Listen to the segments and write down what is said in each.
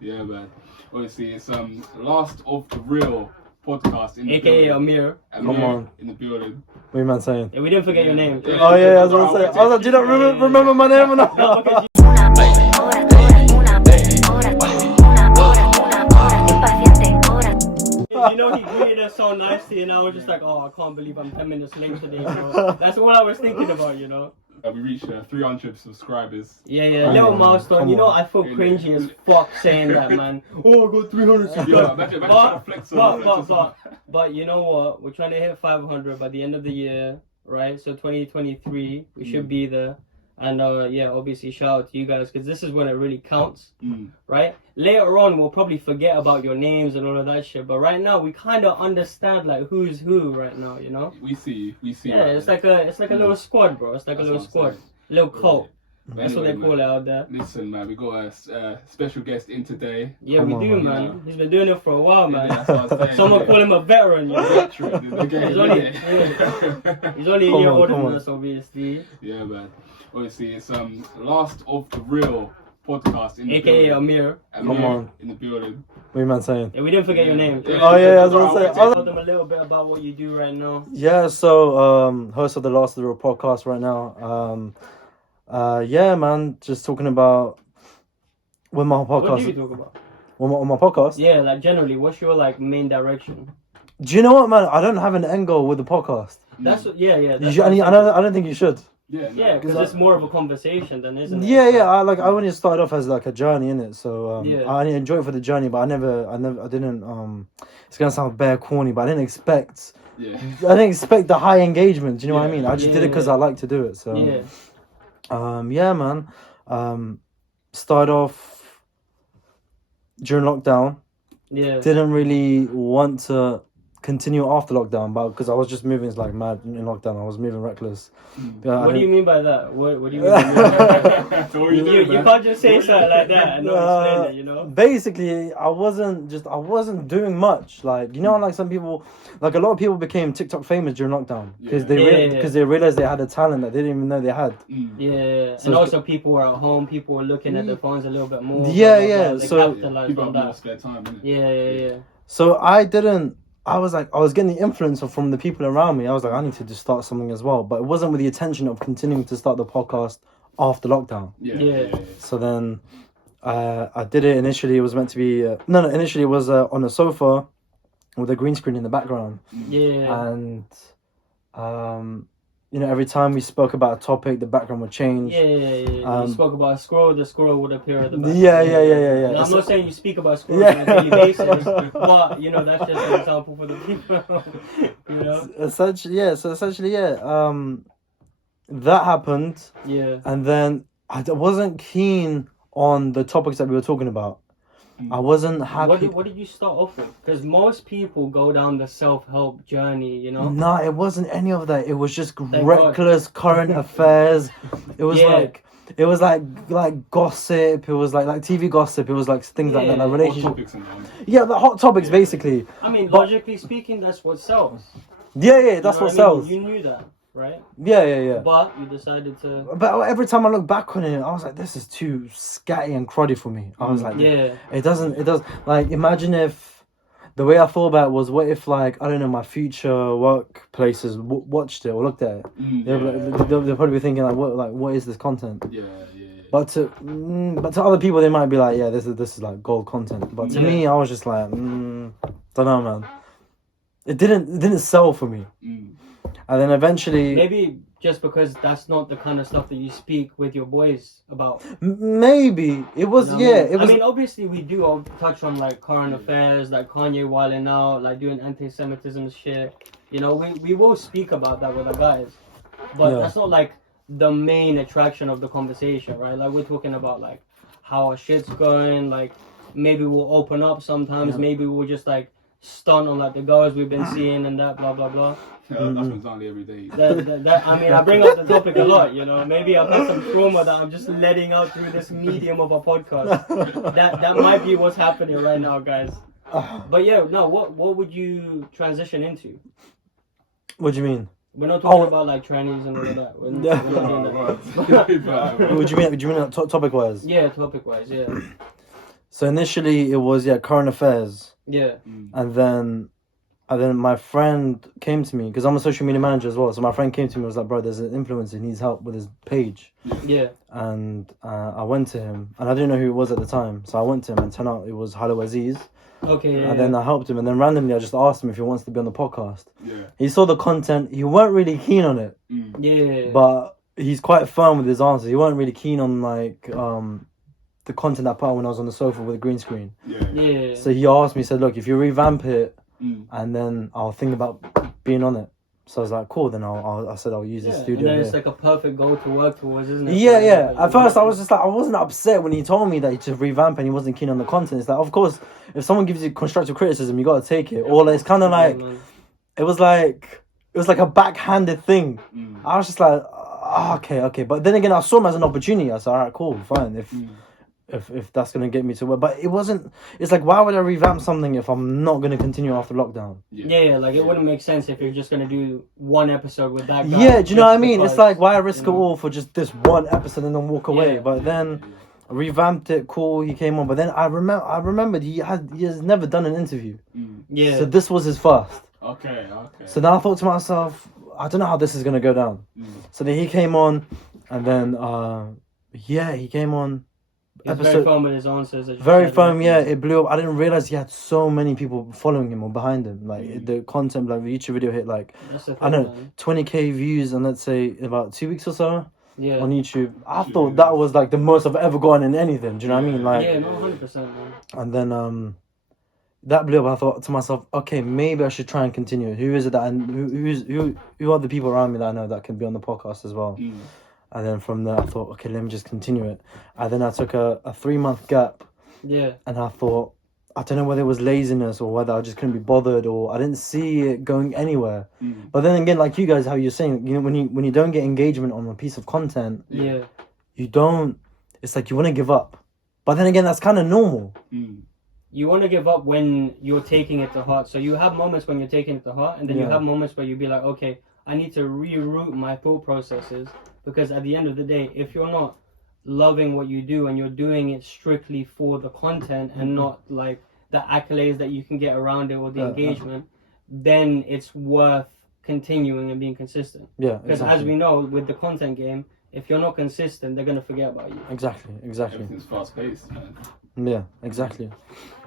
Yeah, man. Obviously, it's last of the real podcast in the AKA building. Amir. Come on. In the building. What are you man saying? Yeah, we didn't forget your name. Yeah. Oh yeah, I was gonna say. I was like, do you not remember my name or not? No, because you know he greeted us so nicely, and I was just like, oh, I can't believe I'm 10 minutes late today, bro. That's all I was thinking about, you know. We reached 300 subscribers. Yeah, little milestone. You know, I feel cringy as fuck saying that, man. Oh, I got 300 subscribers. Yeah, imagine trying to flex on But you know what? We're trying to hit 500 by the end of the year, right? So 2023, we should be there. And yeah, obviously shout out to you guys, because this is when it really counts, right? Later on, we'll probably forget about your names and all of that shit. But right now, we kind of understand like who's who right now, you know? We see. Yeah, right it's like a little squad, bro. It's like a little squad, little cult. That's what they call it out there. Listen, man, we got a special guest in today. Yeah, we do, man. Yeah. He's been doing it for a while, man. Yeah, that's what I was saying. Someone call him a veteran, you know? He's only a year older than us, obviously. Yeah, man. Obviously, it's last of the real podcast in the AKA building. Amir. Come on. In the building. What are you man saying? Yeah, we didn't forget your name. Oh yeah, I was gonna say. Tell them a little bit about what you do right now. Yeah, so host of the Last of the Real podcast right now. Yeah, man, just talking about with my podcast. What do you talk about? On my podcast. Yeah, like generally, what's your like main direction? Do you know what, man? I don't have an end goal with the podcast. That's what, yeah. You should, I don't think you should. Yeah, because it's more of a conversation than isn't it? Yeah. I only started off as like a journey in it, so Yeah. I enjoy it for the journey, but I didn't. It's gonna sound bare corny, but I didn't expect. Yeah. I didn't expect the high engagement. Do you know what I mean? I just did it because Yeah. I like to do it. So. Yeah. Yeah, man. Started off during lockdown. Yeah. Didn't really want to continue after lockdown, but because I was just moving like mad in lockdown, I was moving reckless. What do you mean by that? What do you mean by that? you can't just say something like that and not explain it, you know? Basically, I wasn't doing much. Like, you know, like some people, like a lot of people became TikTok famous during lockdown because they realized they had a talent that they didn't even know they had. Yeah, and also people were at home, people were looking at their phones a little bit more. Yeah. They So capitalized on that. Spare time, innit? Yeah. So I was getting the influence from the people around me. I was like, I need to just start something as well. But it wasn't with the intention of continuing to start the podcast after lockdown. Yeah. So then I did it. Initially, it was meant to be... initially it was on a sofa with a green screen in the background. Yeah. And, you know, every time we spoke about a topic, the background would change. Yeah. You spoke about a squirrel, the squirrle would appear at the back. Yeah. And I'm not saying you speak about squirrels on a daily basis, but, you know, that's just an example for the people, you know? Essentially, that happened. Yeah. And then I wasn't keen on the topics that we were talking about. I wasn't happy. What did you start off with? Because most people go down the self-help journey, you know? No, it wasn't any of that. It was just reckless current affairs. It was like gossip. It was like TV gossip. It was like things like that, like relationship. Yeah, the hot topics basically. I mean, logically speaking, that's what sells. Yeah, that's what sells. You knew that, right? Yeah. But you decided to. But every time I look back on it, I was like, this is too scatty and cruddy for me. I was like, it does like, imagine if the way I thought about it was, what if like, I don't know, my future workplaces watched it or looked at it. They'll probably be thinking like, what is this content? Yeah. But to other people, they might be like, yeah, this is like gold content. But to me, I was just like, don't know, man. It didn't sell for me. And then eventually... Maybe just because that's not the kind of stuff that you speak with your boys about. Maybe. It was, I mean, obviously we do all touch on like current affairs, like Kanye wilding out, like doing anti-Semitism shit. You know, we will speak about that with our guys. But that's not like the main attraction of the conversation, right? Like we're talking about like how our shit's going, like maybe we'll open up sometimes, maybe we'll just like stunt on like the girls we've been seeing and that blah blah blah. That's exactly every day. That I mean, I bring up the topic a lot, you know. Maybe I've had some trauma that I'm just letting out through this medium of a podcast. That might be what's happening right now, guys. But yeah, no. What would you transition into? What do you mean? We're not talking about like trannies and all of that. We're not doing that. What do you mean? Topic wise? Yeah, topic wise. Yeah. So initially it was current affairs, Yeah. and then my friend came to me because I'm a social media manager as well. So my friend came to me and was like, "Bro, there's an influencer who needs help with his page." Yeah. And I went to him, and I didn't know who it was at the time. So I went to him, and turned out it was Halo Aziz. Okay. And then I helped him, and then randomly I just asked him if he wants to be on the podcast. Yeah. He saw the content. He weren't really keen on it. Yeah. But he's quite firm with his answers. He weren't really keen on like the content I put out when I was on the sofa with a green screen. Yeah. So he asked me, he said, "Look, if you revamp it, and then I'll think about being on it." So I was like, "Cool." Then I said I'll use the studio. And then here. it's like a perfect goal to work towards, isn't it? Yeah. At first, I was just like, I wasn't upset when he told me that he should revamp and he wasn't keen on the content. It's like, of course, if someone gives you constructive criticism, you gotta take it. Or it's kind of like, it was like a backhanded thing. I was just like, okay. But then again, I saw him as an opportunity. I said, all right, cool, fine. If that's gonna get me to work, but it wasn't. It's like, why would I revamp something if I'm not gonna continue after lockdown? Yeah, like it wouldn't make sense if you're just gonna do one episode with that guy. Yeah, do you know what I mean? It's like, why risk it all for just this one episode and then walk away? Yeah. But then I revamped it, cool. He came on, but then I remembered he has never done an interview. Yeah. So this was his first. Okay. So then I thought to myself, I don't know how this is gonna go down. So then he came on, and then he came on. He's very firm with his answers. Very firm, yeah. It blew up. I didn't realize he had so many people following him or behind him. Like the content, like the YouTube video hit like I don't know, 20k views, and let's say in about 2 weeks or so. Yeah. On YouTube, I thought that was like the most I've ever gotten in anything. Do you know what I mean? Like, yeah, no, 100%, man. And then that blew up. I thought to myself, okay, maybe I should try and continue. Who is it that who are the people around me that I know that can be on the podcast as well? And then from there, I thought, okay, let me just continue it. And then I took a 3-month gap. Yeah. And I thought, I don't know whether it was laziness or whether I just couldn't be bothered or I didn't see it going anywhere. But then again, like you guys, how you're saying, you know, when you don't get engagement on a piece of content, you don't. It's like you want to give up. But then again, that's kind of normal. You want to give up when you're taking it to heart. So you have moments when you're taking it to heart, and then you have moments where you be like, okay, I need to reroute my thought processes. Because at the end of the day, if you're not loving what you do and you're doing it strictly for the content and not like the accolades that you can get around it or the engagement, then it's worth continuing and being consistent. Yeah, because as we know with the content game, if you're not consistent, they're gonna forget about you. Exactly. Everything's fast paced, man. Yeah, exactly.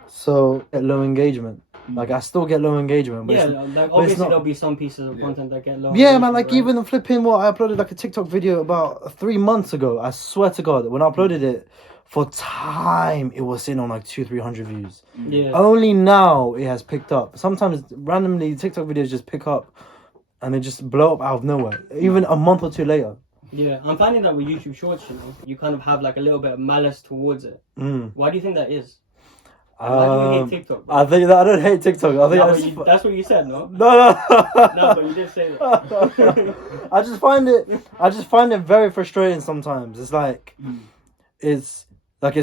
So at low engagement. Like I still get low engagement, but like obviously there'll be some pieces of content that get low. Yeah, man. Like even the flipping I uploaded like a TikTok video about 3 months ago. I swear to God, when I uploaded it, for time it was sitting on like 200-300 views. Yeah. Only now it has picked up. Sometimes randomly TikTok videos just pick up, and they just blow up out of nowhere. Even a month or two later. Yeah, I'm finding that with YouTube Shorts, you kind of have like a little bit of malice towards it. Why do you think that is? Why do you hate TikTok? Bro? I think that I don't hate TikTok. I think that's what you said, no? No. No, but you did say that. I just find it very frustrating sometimes. It's like, it's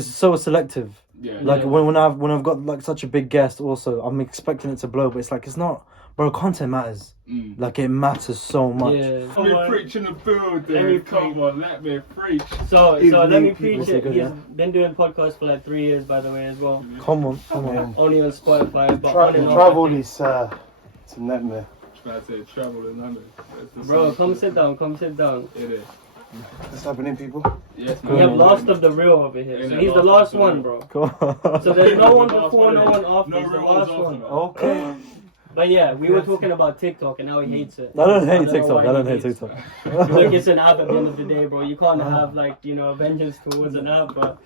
so selective. Yeah. Like when I've got like such a big guest, also I'm expecting it to blow, but it's like it's not. Bro, content matters. Like it matters so much. Yeah. Let me preach in the building. Come on, let me preach. So let me preach it. He's been doing podcasts for like 3 years, by the way, as well. Come on. Only on Spotify. But travel is to nightmare. I say travel in London. Bro, come sit down. It is. What's happening, people? Yes, we have last of the real over here. So he's the last one, bro. So there's no one before, no one after. He's the last one. Okay. But yeah, we were talking about TikTok and now he hates it. I don't hate TikTok. Look, it's an app at the end of the day, bro. You can't have like, vengeance towards an app, but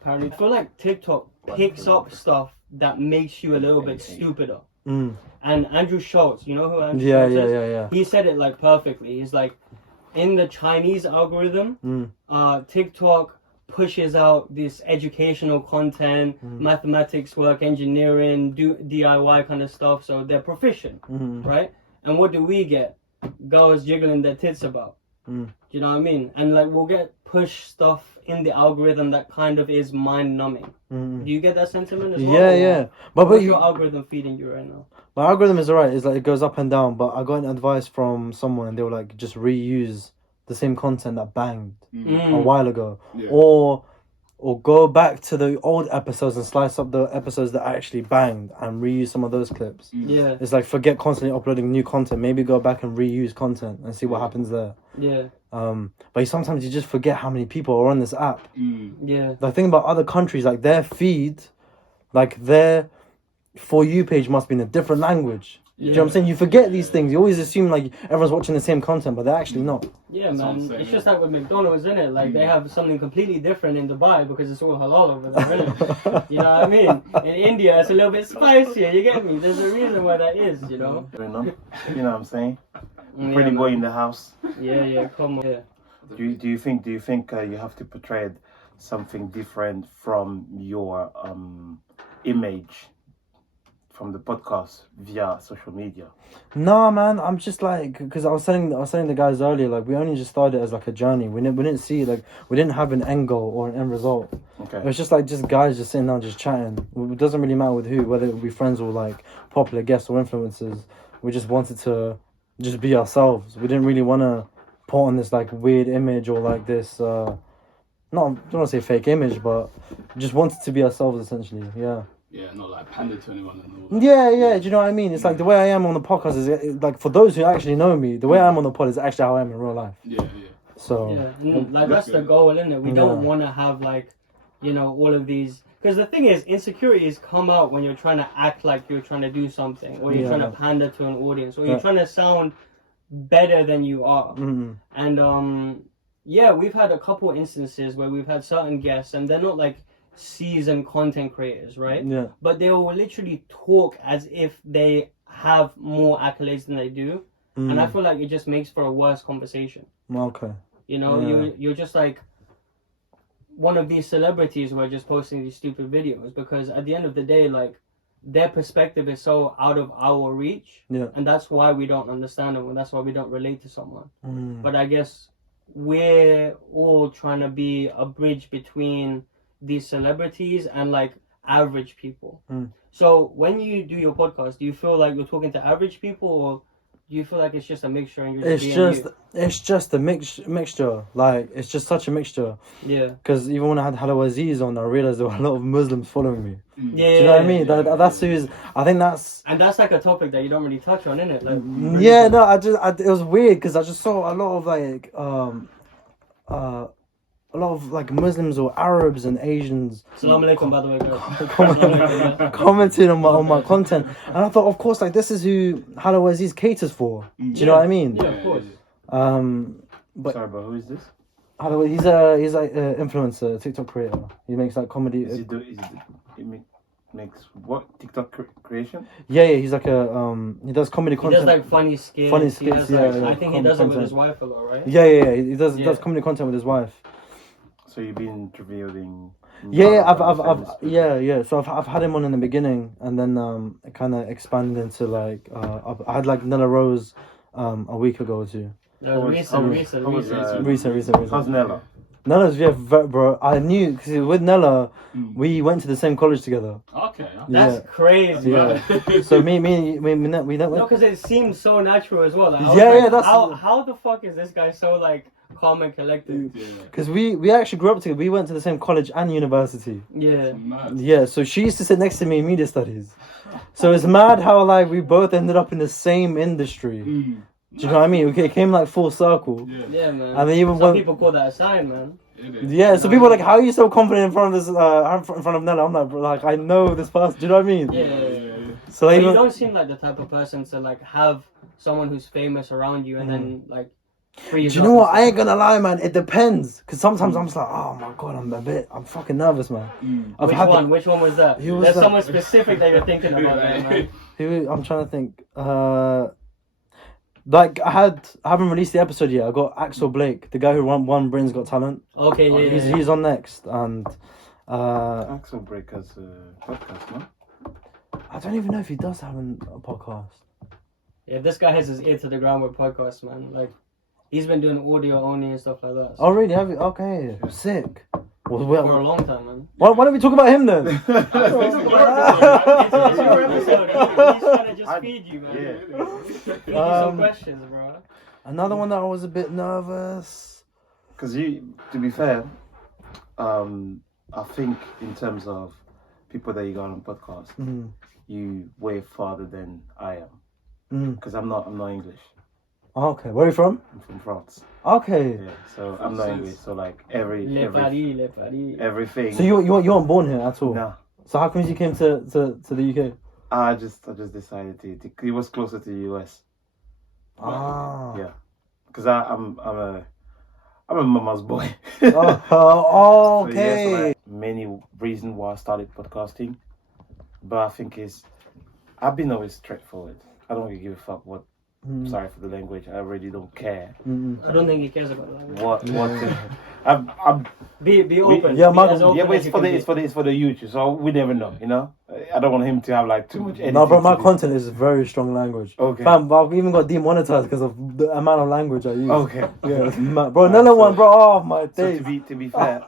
apparently I feel like TikTok picks up stuff that makes you a little bit stupider. And Andrew Schultz, you know who Andrew Schultz is? Yeah. He said it like perfectly. He's like, in the Chinese algorithm, TikTok pushes out this educational content, mathematics work, engineering, DIY kind of stuff, so they're proficient, right? And what do we get? Girls jiggling their tits about. Do you know what I mean? And like we'll get push stuff in the algorithm that kind of is mind numbing. Do you get that sentiment as well? Yeah. But what's your algorithm feeding you right now? My algorithm is alright. It's like it goes up and down. But I got an advice from someone, and they were like, just reuse the same content that banged a while ago, or or go back to the old episodes and slice up the episodes that actually banged and reuse some of those clips. Yeah. It's like forget constantly uploading new content. Maybe go back and reuse content and see what happens there. Yeah. But sometimes you just forget how many people are on this app. Yeah. The thing about other countries, like their feed, like their For You page must be in a different language. Do you know what I'm saying? You forget these things. You always assume like everyone's watching the same content, but they're actually not. Yeah, man. It's just like with McDonald's, isn't it? Like they have something completely different in Dubai because it's all halal over there, innit? You know what I mean? In India, it's a little bit spicier. You get me? There's a reason why that is, you know. You know what I'm saying? Yeah, Pretty boy man. in the house. Yeah. Come on. Yeah. Do you think you have to portray something different from your image from the podcast via social media? No, man. I'm just like, because I was telling the guys earlier, like we only just started as like a journey. We didn't see like we didn't have an end goal or an end result. Okay. It was just guys just sitting down just chatting. It doesn't really matter with who, whether it would be friends or like popular guests or influencers. We just wanted to just be ourselves. We didn't really want to put on this like weird image or like this I don't want to say fake image, but just wanted to be ourselves essentially. Yeah, not like pander to anyone and all that. Yeah, do you know what I mean? It's like the way I am on the podcast is like, for those who actually know me, the way I am on the pod is actually how I am in real life. Yeah. So like that's the goal, isn't it? We don't want to have like, you know, all of these, because the thing is, insecurities come out when you're trying to act like you're trying to do something, or you're trying to pander to an audience, or you're trying to sound better than you are. And we've had a couple instances where we've had certain guests and they're not like seasoned content creators, right? Yeah. But they will literally talk as if they have more accolades than they do. And I feel like it just makes for a worse conversation. Okay. You know, you're just like one of these celebrities who are just posting these stupid videos, because at the end of the day, like, their perspective is so out of our reach. Yeah. And that's why we don't understand them, and that's why we don't relate to someone. But I guess we're all trying to be a bridge between these celebrities and like average people. So when you do your podcast, do you feel like you're talking to average people, or do you feel like it's just a mixture and you're it's just a mixture. Like it's just such a mixture. Yeah. Because even when I had Hello Aziz on, I realized there were a lot of Muslims following me. Yeah. Do you know what I mean? That's who's. I think that's. And that's like a topic that you don't really touch on, innit? Like. Yeah, no, it was weird because I just saw a lot of like a lot of like Muslims or Arabs and Asians. Assalamu alaikum, by the way, guys. Commenting on my content, and I thought, of course, like this is who Hello Aziz caters for. Do you know what I mean? Yeah, of course. But sorry, but who is this? Hello, he's like an influencer, TikTok creator. He makes like comedy. Makes what TikTok creation? Yeah, he's like he does comedy content. He does like funny skits. I think he does it with his wife a lot, right? Yeah. He does comedy content with his wife. So you've been interviewing. I've So I've had him on in the beginning, and then it kind of expanded into like I had like Nella Rose a week ago or two. Recent. How's Nella? Nella's bro. I knew because with Nella, we went to the same college together. Okay. That's crazy. Yeah. So we No, because it seems so natural as well. Like, that's how the fuck is this guy so like calm and collected? Because we actually grew up together. We went to the same college and university. Yeah. Yeah. So she used to sit next to me in media studies. So it's mad how like we both ended up in the same industry. Do you know what I mean? Okay, it came like full circle. Yeah, man. And then even some people call that a sign, man. Yeah, so people are like, how are you so confident in front of this? In front of Nella? I'm like, bro, like I know this person. Do you know what I mean? Yeah. So like, you don't seem like the type of person to like have someone who's famous around you and then like freeze. Do you know what? I ain't gonna lie, man. It depends. Because sometimes I'm just like, oh my god, I'm fucking nervous, man. Which one was that? There's someone specific that you're thinking about, man. I'm trying to think. Like I haven't released the episode yet. I got Axel Blake, the guy who won Britain's Got Talent. Okay, yeah. He's on next, and Axel Blake has a podcast, no? I don't even know if he does have a podcast. Yeah, this guy has his ear to the ground with podcasts, man. Like he's been doing audio only and stuff like that. So. Oh really? Have you? Okay, sick. For a long time, man. Why don't we talk about him then? It's your episode. He's trying to just feed you, man. Feed you some questions, bro. Another one that I was a bit nervous. Because to be fair, I I think in terms of people that you got on podcast, you way farther than I am. Because I'm not English. Okay, where are you from? I'm from France. Okay. Yeah, so I'm not English. So like everything. So you weren't born here at all? Nah. So how come you came to the UK? I just decided to. It was closer to the US. Ah. Yeah. Because I'm a mama's boy. Okay. So, yeah, so like, many reasons why I started podcasting, but I think I've been always straightforward. I don't really give a fuck what. Sorry for the language. I really don't care. I don't think he cares about the language. What? I'm be open. Yeah, be man. as open yeah, but as you can be. it's for the YouTube, so we never know. You know, I don't want him to have like too much. No, bro, my content is very strong language. Okay. Fam, I've even got demonetized because of the amount of language I use. Okay. Yeah, bro, Nella one, bro. Oh my So days. to be fair,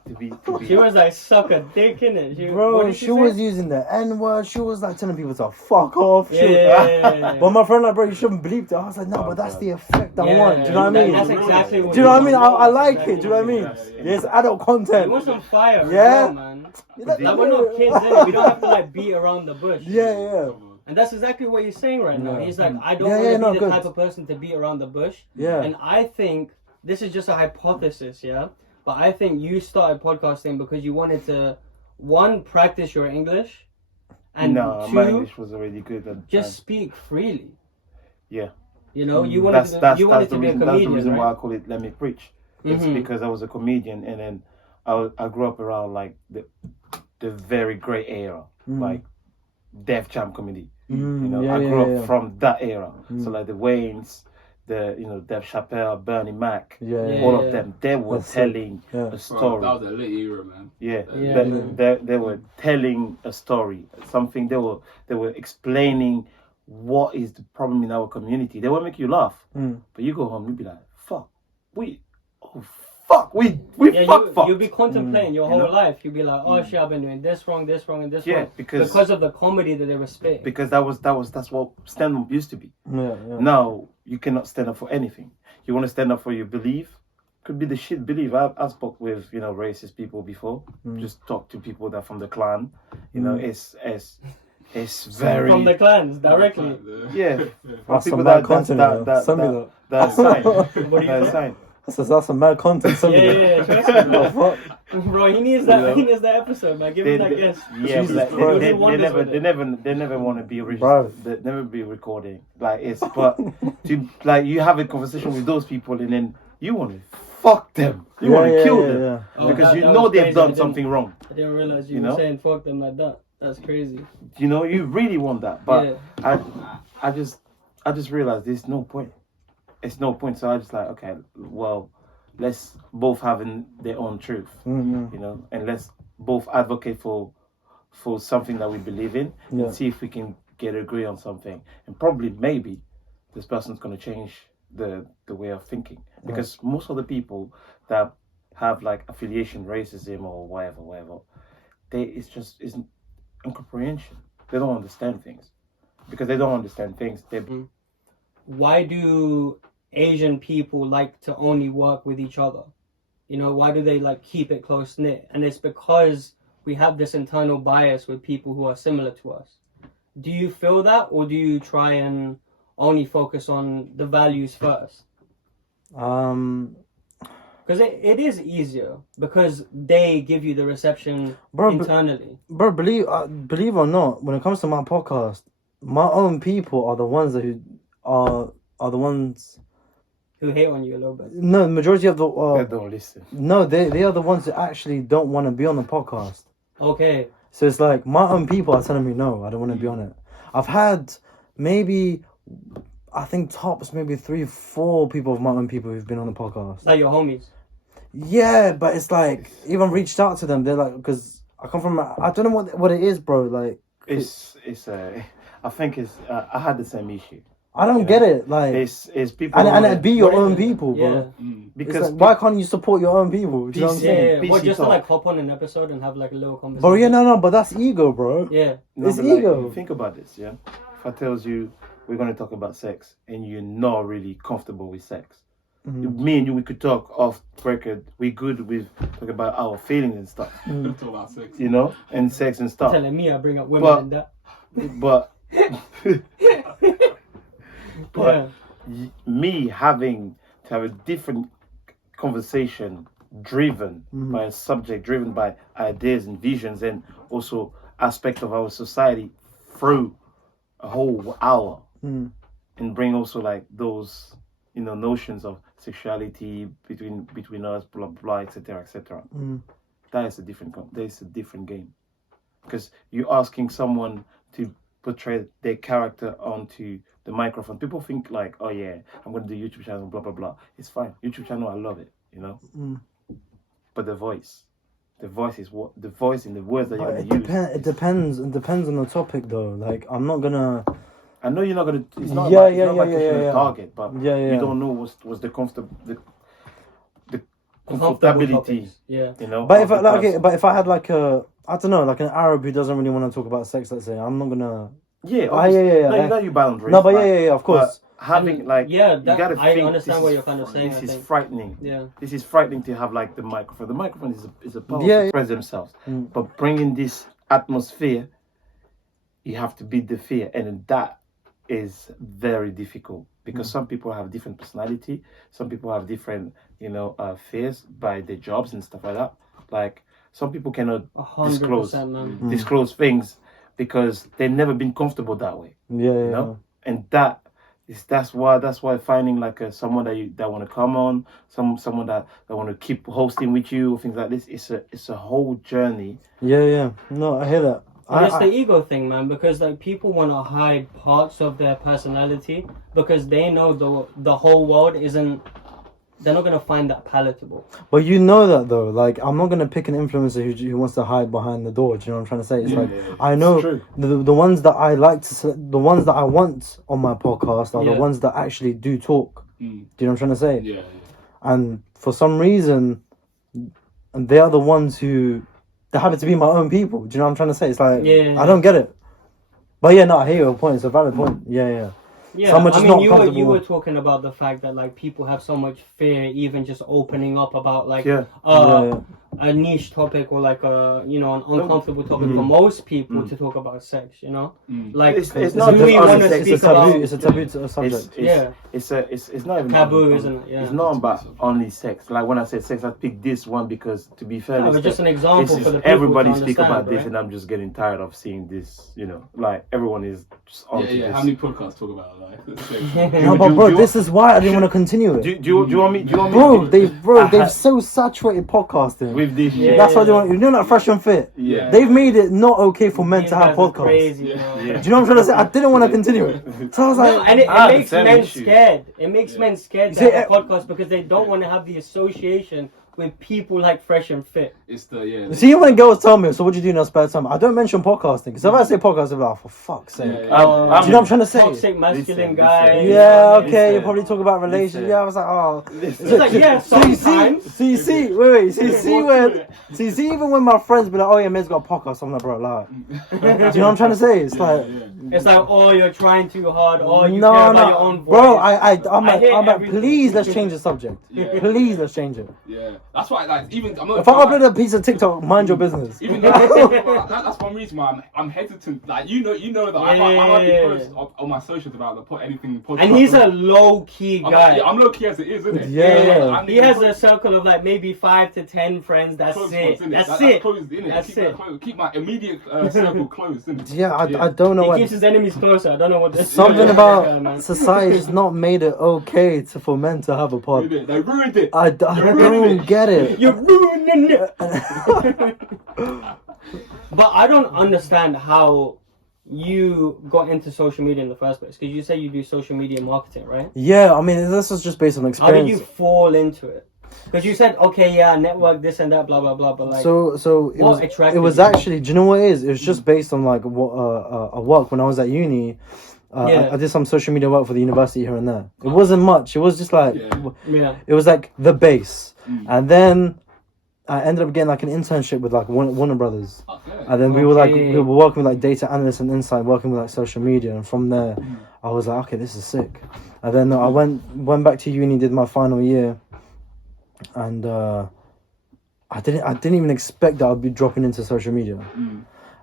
She was like, suck a dick in it. What Bro, did she was using the N word. She was like telling people to fuck off. Yeah. But my friend like, bro, you shouldn't believe that. I was like, no, but that's the effect I want. Do you know what I mean? That's exactly what Do you know what I mean? I like exactly it. Do you know what I mean? Yeah. Yeah, it's adult content. You want some fire, Yeah. man. Like, we're not kids, innit? We don't have to like beat around the bush. Yeah. And that's exactly what he's saying right now. Yeah. He's like, I don't Yeah, want to be the good. type of person to beat around the bush. Yeah. And I think this is just a hypothesis, yeah? But I think you started podcasting because you wanted to, one, practice your English, and no, two, my English was already good at the just time. speak freely. Yeah. You know, you wanted to be a That's the comedian, reason why I right? call it Let Me Preach. It's Mhm. because I was a comedian, and then I grew up around like the very great era, like Def Jam comedy. You know, I grew up from that era. So like the Waynes, Def Chappelle, Bernie Mac, all of them, they were telling a story. That was a lit era, man. Yeah, Yeah. They were telling a story, something. They were explaining what is the problem in our community. They will make you laugh, but you go home, you be like, "Fuck, we fucked." You'll be contemplating your whole life. You'll be like, "Oh shit, I've been doing this wrong, and this wrong." Because of the comedy that they were spitting. Because that's what stand-up used to be. Yeah. Now you cannot stand up for anything. You want to stand up for your belief. Could be the shit belief. I spoke with racist people before. Just talk to people that are from the clan. You know, it's very from the clans directly. Yeah. That's some People mad content. that's sign. That's some mad content. Yeah. Trust me, Fuck. bro. He needs that. He needs that episode, man. Give him that guest. Yeah, Jesus like, Christ. they never want to be Bro. they never be recording. Like but you have a conversation with those people and then you want to fuck them. You want to kill them Yeah. Oh, because that you know was they've crazy. done something wrong. I didn't realize you You were know? saying fuck them like that. That's crazy. You know, you really want that, but Yeah. I just realized there's no point. It's no point. So I just like, okay, well, let's both have their own truth, you know, and let's both advocate for something that we believe in and see if we can get agree on something. And probably maybe this person's gonna change the way of thinking, because most of the people that have like affiliation racism or whatever, it's incomprehension. They don't understand things. Because they don't understand things. Why do Asian people like to only work with each other? You know, why do they like keep it close knit? And it's because we have this internal bias with people who are similar to us. Do you feel that, or do you try and only focus on the values first? Because it is easier because they give you the reception internally. Bro, believe or not, when it comes to my podcast, my own people are the ones who are the ones who hate on you a little bit. No, the majority of the they don't listen. No, they are the ones that actually don't want to be on the podcast. Okay. So it's like my own people are telling me no, I don't want to be on it. I've had maybe, I think tops maybe 3-4 people of my own people who've been on the podcast. Like your homies. Yeah, but it's like even reached out to them. They're like, because I come from, I don't know what it is, bro. Like I think I had the same issue. I don't get it. Like it's people and it'd be your own people, bro. Yeah. Because like, why can't you support your own people? Do you know what I'm saying? Yeah. Well, just to like hop on an episode and have like a little conversation. Bro, yeah, no, but that's ego, bro. Yeah. No, it's ego. Like, think about this, yeah. If I tells you we're going to talk about sex and you're not really comfortable with sex, Me and you, we could talk off record. We good with talking about our feelings and stuff. Talk about sex. You know, and sex and stuff. Telling me I bring up women and that. But Yeah. me having to have a different conversation driven by a subject, driven by ideas and visions, and also aspect of our society through a whole hour, and bring also like those, you know, notions of sexuality between us, blah blah, etc., etc. That is a different game, because you're asking someone to portray their character onto the microphone. People think like, oh yeah, I'm gonna do YouTube channel, blah blah blah. It's fine. YouTube channel, I love it, you know. But the voice is what the voice in the words that you're gonna use. It depends on the topic though. Like I'm not gonna. I know you're not gonna. It's not Yeah, about, yeah, it's not yeah, about yeah, yeah. target, but you don't know what's the comfortability. Topics. Yeah. You know. But of if I the like, okay, person. but if I had like I don't know, like an Arab who doesn't really want to talk about sex, let's say, I'm not gonna. Yeah, yeah. No, you know your boundaries. No, but yeah, of course. Having like, yeah, you gotta I think, understand what you're kind of saying. This I is think. frightening. Yeah. This is frightening to have like the microphone. The microphone is a power Yeah, to express themselves. But bringing this atmosphere, you have to beat the fear, and that is very difficult because some people have different personality. Some people have different, you know, fears by their jobs and stuff like that. Like some people cannot 100%, disclose things because they've never been comfortable that way. Yeah, You know, and that's why finding like someone that want to come on, someone that want to keep hosting with you, things like this. It's a whole journey. Yeah. No, I hear that. It's the ego thing, man, because like people want to hide parts of their personality because they know the whole world isn't. They're not gonna find that palatable. But you know that though, like I'm not gonna pick an influencer who wants to hide behind the door. Do you know what I'm trying to say? It's I know the ones that I like the ones that I want on my podcast are the ones that actually do talk. Do you know what I'm trying to say? Yeah. And for some reason, and they are the ones who they happen to be my own people. Do you know what I'm trying to say? It's like I don't get it. But yeah, no, I hear your point. It's a valid point. Yeah. Yeah, Someone just I mean, not you were talking about the fact that like people have so much fear even just opening up about like a niche topic or like a an uncomfortable topic for most people to talk about sex. You know, like it's not do we just want to sex, speak it's a taboo. about? It's a taboo subject. It's not even Taboo, isn't it? Yeah. It's not about only sex. Like when I say sex, I picked this one because to be fair, it's just an example for the people everybody to speak about understand, this, and I'm just getting tired of seeing this. You know, like everyone is just onto this. How many podcasts talk about like sex? No, but bro, this is why I didn't want to continue it. Do you want me? Bro, they've so saturated podcasting with this. That's why they want. You know that Fresh and Fit. Yeah. They've made it not okay for men to have podcasts. Crazy, Do you know what I'm trying to say? I didn't want to continue it. So I was like, and it makes men scared. It makes men scared to See, have a podcast because they don't want to have the association with people like Fresh and Fit. It's the See, when girls tell me, so what do you do in your spare time? I don't mention podcasting. Because if I say podcasting, I'm like, oh, for fuck's sake. Do you know what I'm trying to say? Toxic masculine guy. Yeah, okay, you probably talk about relations. Yeah, I was like, oh. It's like, yeah, sometimes. See, even when my friends be like, oh yeah, man's got a podcast, I'm like, bro, lie. Do you know what I'm trying to say? It's like, it's like, oh, you're trying too hard. Oh, you care about your own voice. Bro, I'm like, please, let's change the subject. Please, let's change it. Yeah, that's why. Like, even I'm not. If I upload a piece of TikTok, mind your business. Even that's one reason why I'm hesitant. Like you know that I hardly post on my socials about anything podcast. And he's a low key guy. I'm low key as it is, isn't it? Yeah. He has a circle of like maybe 5 to 10 friends. That's it. That's it. Closed, innit? That's it. Keep my immediate circle closed, innit? Yeah, I don't know He what. keeps his enemies closer. I don't know what this Something about society's not made it okay for men to have a pod. They ruined it. I don't get it. You're ruining it. But I don't understand how you got into social media in the first place. Because you say you do social media marketing, right? Yeah, I mean, this was just based on experience. How did you fall into it? Because you said, okay, yeah, network, this and that, blah, blah, blah. But like, so it was actually, do you know what it is? It was just based on like what a work when I was at uni. I did some social media work for the university here and there. It wasn't much. It was just like, it was like the base. And then I ended up getting like an internship with like Warner Brothers. And then we were working with like data analysts and insight, working with like social media. And from there, I was like, okay, this is sick. And then I went back to uni, did my final year, and I didn't even expect that I'd be dropping into social media.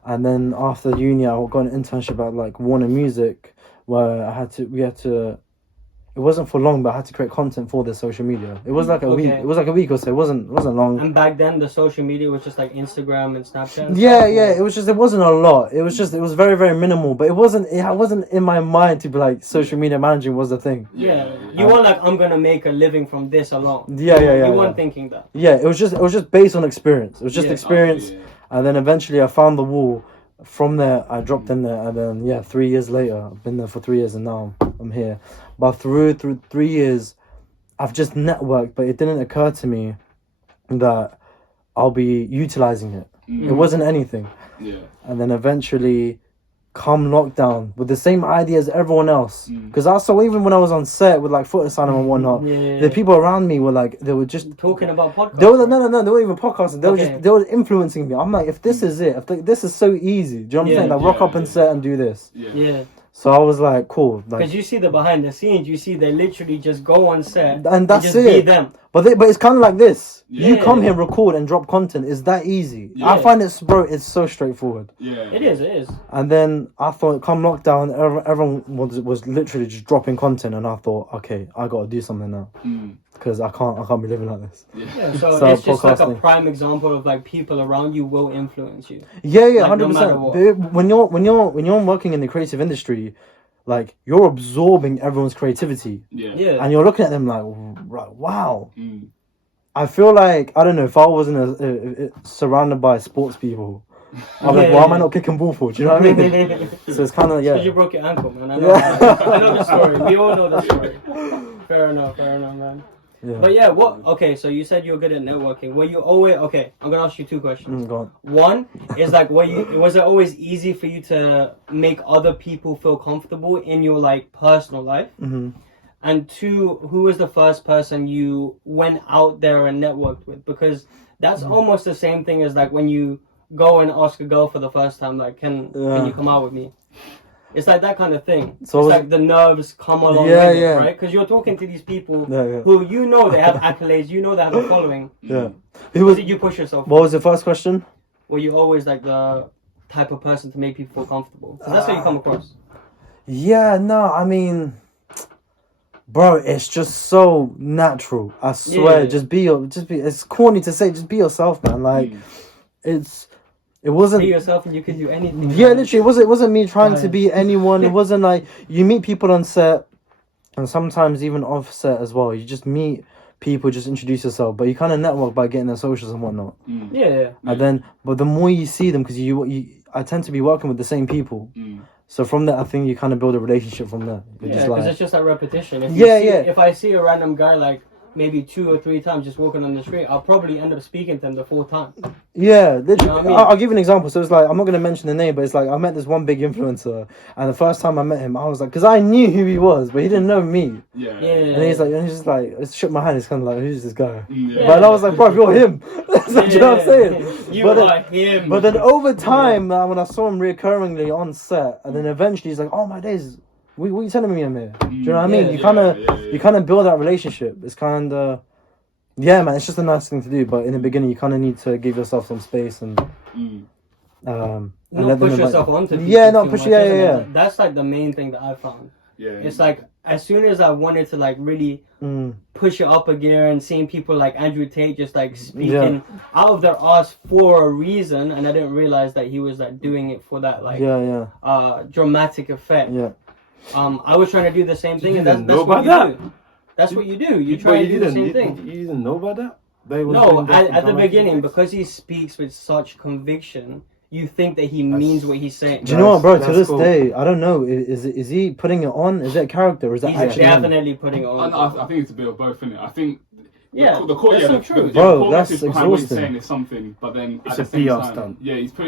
And then after uni, I got an internship at like Warner Music, where we had to. It wasn't for long, but I had to create content for the social media. It was like a week. It was like a week or so. It wasn't long. And back then, the social media was just like Instagram and Snapchat. Yeah. It wasn't a lot. It was very, very minimal. But it wasn't in my mind to be like social media managing was the thing. Yeah. You weren't like, I'm gonna make a living from this alone. Yeah. You weren't thinking that. Yeah. It was just based on experience. It was just experience, and then eventually I found the wall. From there, I dropped in there, and then 3 years later, I've been there for 3 years, and now I'm here. But through 3 years, I've just networked, but it didn't occur to me that I'll be utilizing it. It wasn't anything. Yeah. And then eventually, come lockdown, with the same idea as everyone else. Because I saw even when I was on set with like footasylum and whatnot, the people around me were like, they were just talking about podcasts. They were no, they weren't even podcasting. They were influencing me. I'm like, if this is it, this is so easy. Do you know what I'm saying? Like rock up and set and do this. Yeah. So I was like, cool. Because you see the behind the scenes, you see they literally just go on set and that's just it. Be them. But it's kind of like this. You come here, record, and drop content. It's that easy. I find it's so straightforward. Yeah, it is. And then I thought, come lockdown, everyone was literally just dropping content, and I thought, okay, I got to do something now because I can't be living like this. So it's just like a prime example of like people around you will influence you. Yeah, like, 100%. No, when you're working in the creative industry, like you're absorbing everyone's creativity. Yeah. And you're looking at them like, wow. I feel like, I don't know, if I wasn't surrounded by sports people, I'm like, why am I not kicking ball for? Do you know what I mean? So it's kind of, Because you broke your ankle, man. I know the story. We all know the story. Fair enough, man. Yeah. But okay, so you said you're good at networking. Were you always, okay, I'm going to ask you two questions. Go on. One is like, was it always easy for you to make other people feel comfortable in your like personal life? And two, who was the first person you went out there and networked with? Because that's almost the same thing as like when you go and ask a girl for the first time, like, can you come out with me? It's like that kind of thing. So it's like the nerves come along with it, right? Because you're talking to these people who you know they have accolades, you know they have a following. Who did you push yourself? What was the first question? Were you always like the type of person to make people feel comfortable? That's how you come across. Yeah, no, I mean, bro, it's just so natural. I swear, just be. It's corny to say, just be yourself, man. Like, it wasn't. Be yourself, and you can do anything. Yeah, literally, it wasn't me trying to be anyone. It wasn't like you meet people on set, and sometimes even off set as well. You just meet people, just introduce yourself, but you kind of network by getting their socials and whatnot. And then, but the more you see them, because I tend to be working with the same people. So from there, I think you kind of build a relationship from there. Because it's just that repetition. If I see a random guy like maybe 2 or 3 times just walking on the street, I'll probably end up speaking to him the 4th time. Yeah, literally. You know what I mean? I'll give you an example. So it's like, I'm not going to mention the name, but it's like I met this one big influencer, and the first time I met him, I was like, because I knew who he was, but he didn't know me. And he's just like, it shook my hand. It's kind of like, who's this guy? But I was like, bro, you're him. So, do you know what I'm saying? You are him. But then over time, when I saw him reoccurringly on set, and then eventually he's like, oh my days. What are you telling me, Amir? Do you know what I mean? You kind of build that relationship. It's kind of, man. It's just a nice thing to do. But in the beginning, you kind of need to give yourself some space and not push yourself onto people. Not push. That's like the main thing that I found. It's like as soon as I wanted to like really push it up a gear and seeing people like Andrew Tate just like speaking out of their ass for a reason, and I didn't realize that he was like doing it for that like dramatic effect. I was trying to do the same thing, and that's what you do. That's what you do. You try to do the same thing. You didn't know about that? No, at the beginning, because he speaks with such conviction, you think that he means what he's saying. Do you know what, bro? To this day, I don't know. Is he putting it on? Is it a character, or is that he's actually definitely putting it on? I think it's a bit of both, isn't it? I think the core, that's so true. Bro, that's message behind what he's exhausting. saying is something, but then it's at a the same PR time, stunt.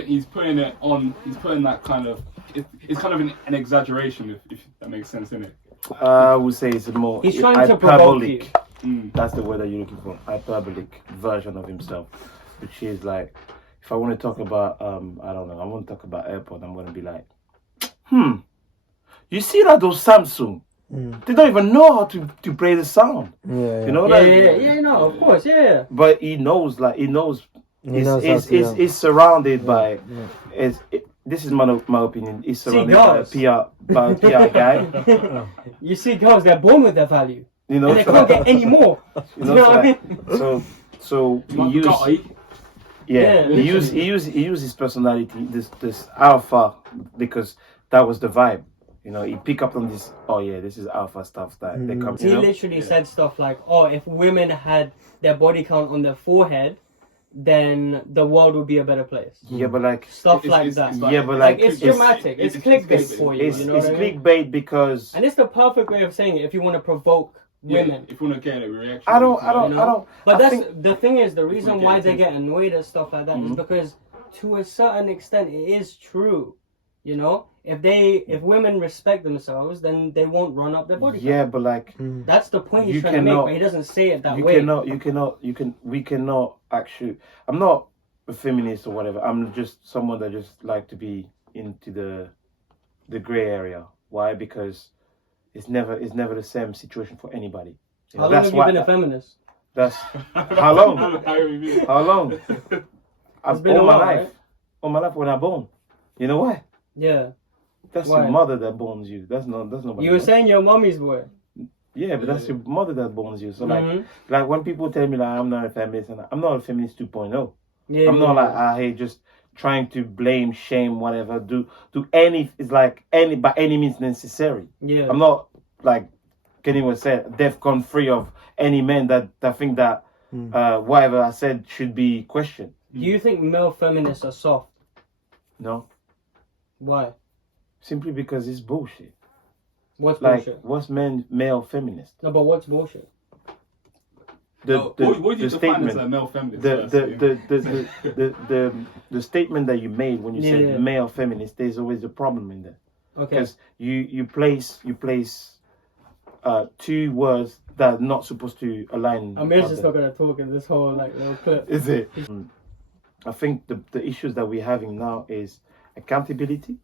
he's putting it on. He's putting that kind of. It's kind of an exaggeration, if that makes sense, isn't it? I would say it's a more he's trying to provoke you. That's the word that you're looking for. Hyperbolic version of himself, which is like, if I want to talk about, I don't know, I want to talk about airport, I'm going to be like, you see that those Samsung? They don't even know how to play the sound. Yeah. You know, No, of course, yeah. But he knows, like, he's surrounded by. This is my opinion. He's surrounded by a PR guy. You see, girls, they're born with their value. You know, and they can't get any more. You know what I mean? So he used his personality, this alpha, because that was the vibe. You know, he pick up on this. Oh yeah, this is alpha stuff that they come. He literally said stuff like, "Oh, if women had their body count on their forehead, then the world would be a better place." Yeah, but like stuff like that. It's dramatic. It's clickbait for you. It's clickbait because, and it's the perfect way of saying it. If you want to provoke women, if you want to get a reaction, I don't. But the thing is, the reason why they get annoyed at stuff like that is because, to a certain extent, it is true. You know, if women respect themselves, then they won't run up their body. Yeah, but like that's the point he's trying to make, but he doesn't say it that way. We cannot actually. I'm not a feminist or whatever. I'm just someone that just like to be into the gray area. Why? Because it's never the same situation for anybody. You know, how long have you been a feminist? That's how long? How long? I've been all my life. Right? All my life when I born. You know why? Yeah. That's your mother that borns you. That's nobody. You were saying your mommy's boy. Yeah, but that's your mother that borns you. So like when people tell me like I'm not a feminist, and I'm not a feminist 2.0. Yeah. I'm not like I hate just trying to blame, shame, whatever. Do any by any means necessary. Yeah. I'm not like Kenny was said, DEFCON free of any men that think that whatever I said should be questioned. Do you think male feminists are soft? No. Why? Simply because it's bullshit. What's bullshit? What's male feminist? No, but what's bullshit? What do you define as a male feminist? The statement that you made when you said male feminist, there's always a problem in there. Okay. Because you place two words that are not supposed to align. Amir's just not gonna talk in this whole little clip. Is it? I think the issues that we're having now is accountability,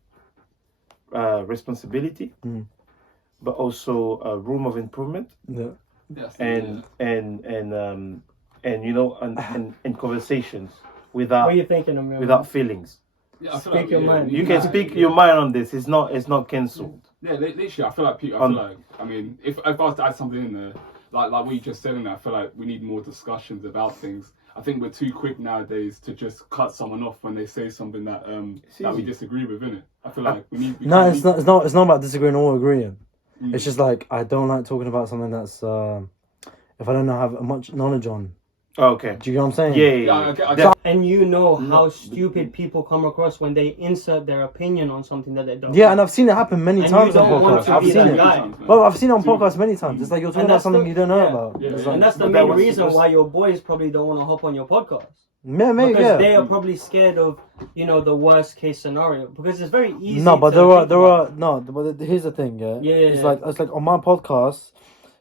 responsibility, but also room of improvement. Yeah. Yes, and you know and conversations without. What are you thinking, Amir? Without feelings. Yeah, speak your mind. You can speak your mind on this. It's not cancelled. Yeah, literally, I feel like I mean, if I was to add something in there, like what you just said in there, I feel like we need more discussions about things. I think we're too quick nowadays to just cut someone off when they say something that we disagree with, innit? I feel like we need. It's not about disagreeing or agreeing. It's just like I don't like talking about something that's if I don't have much knowledge on. Oh, okay. Do you know what I'm saying? Yeah. Okay. And you know how stupid people come across when they insert their opinion on something that they don't. Yeah, and I've seen it happen many times on podcasts. I've seen it. Well, I've seen it on podcasts many times. It's like you're talking about something you don't know about. Yeah. And that's the main reason why your boys probably don't want to hop on your podcast. Yeah, maybe. Because they are probably scared of, the worst case scenario. Because it's very easy. No, but but here's the thing. It's like on my podcast,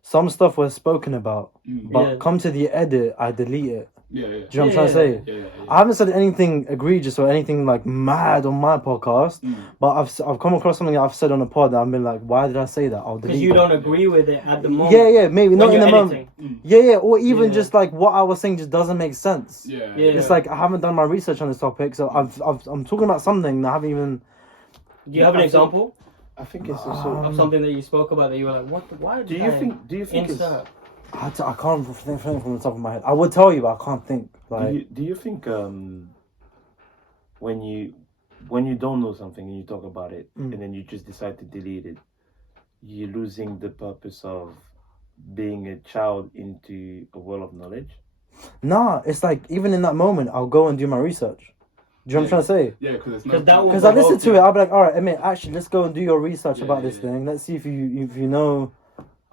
some stuff was spoken about, but come to the edit, I delete it. Yeah. Do you know what I'm trying to say? Yeah. I haven't said anything egregious or anything like mad on my podcast, but I've come across something that I've said on a pod that I've been like, why did I say that? I'll delete it. Because you don't agree with it at the moment. Yeah, maybe not in the moment. Yeah, or even just like what I was saying just doesn't make sense. Yeah. It's like I haven't done my research on this topic, so I'm talking about something that I haven't even. Do you have an example? I think it's also of something that you spoke about that you were like, what? Why? Do you think insert? I can't think from the top of my head. I would tell you, but I can't think. Like, do you think when you don't know something and you talk about it and then you just decide to delete it, you're losing the purpose of being a child into a world of knowledge? Nah, it's like even in that moment, I'll go and do my research. Do you know what I'm trying to say? Yeah, because I listen to it, I'll be like, all right, Amir, actually, let's go and do your research about this thing. Let's see if you know.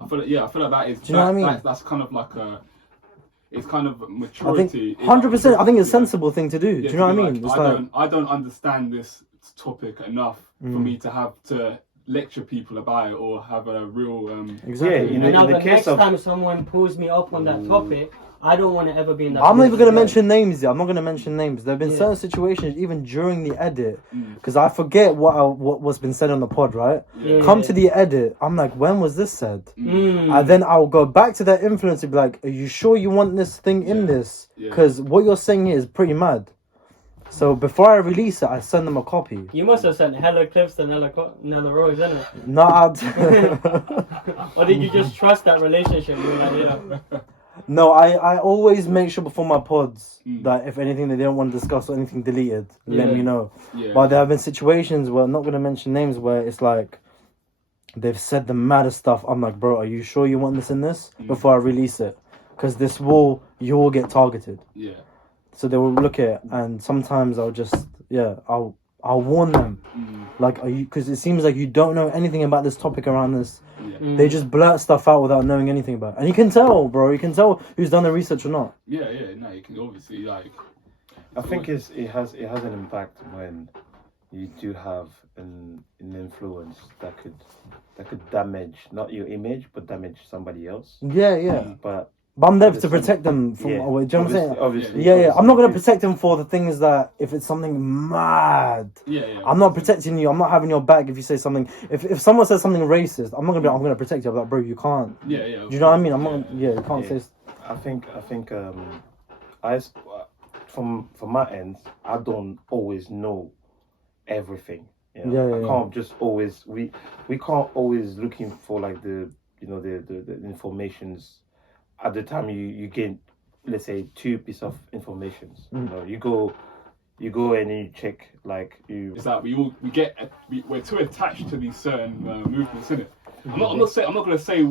I feel like that is. Do you know what I mean? That's kind of like it's kind of maturity. 100%. I think it's a sensible thing to do. Do you know what I mean? I don't understand this topic enough for me to have to lecture people about it or have a real. Exactly. And now the next time someone pulls me up on that topic, I don't want to ever be in that. I'm not even position gonna mention names. I'm not gonna mention names. There have been certain situations, even during the edit, because I forget what's been said on the pod, right? Come to the edit, I'm like, when was this said? And then I'll go back to that influencer and be like, are you sure you want this thing in this? Because what you're saying here is pretty mad. So before I release it, I send them a copy. You must have sent hella clips to Nella Rose, didn't it? No, Or did you just trust that relationship? You were like, yeah. No, I always make sure before my pods that if anything they don't want to discuss or anything deleted, let me know. But there have been situations where I'm not going to mention names where it's like they've said the maddest stuff. I'm like, bro, are you sure you want this in this before I release it? Because you will get targeted. Yeah. So they will look at it, and sometimes I'll just I'll warn them. Like, are you? Because it seems like you don't know anything about this topic around this. They just blurt stuff out without knowing anything about it. And you can tell, bro. You can tell who's done the research or not. No, you can obviously, like... I think it has an impact when you do have an influence that could damage, not your image, but damage somebody else. Yeah. But I'm there to protect them from... do you know what I'm saying? Obviously. I'm not going to protect them for the things that... If it's something mad... I'm not protecting you. I'm not having your back if you say something... If someone says something racist, I'm not going to be like, I'm going to protect you. I'm like, bro, you can't. Do you know what I mean? I'm not... you can't say... I think... From my end, I don't always know everything. You know? I can't just always... We can't always looking for like the informations... At the time you get, let's say, 2 pieces of information. You know, you go and you check like you. It's like we're too attached to these certain movements, isn't it? I'm not going to say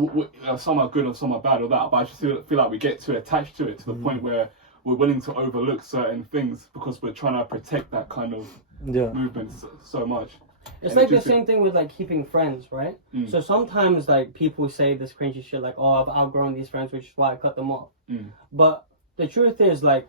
some are good or some are bad or that, but I just feel like we get too attached to it to the point where we're willing to overlook certain things because we're trying to protect that kind of movement so much. It's like the same thing with like keeping friends, right? So sometimes like people say this cringy shit like, oh, I've outgrown these friends, which is why I cut them off. But the truth is like,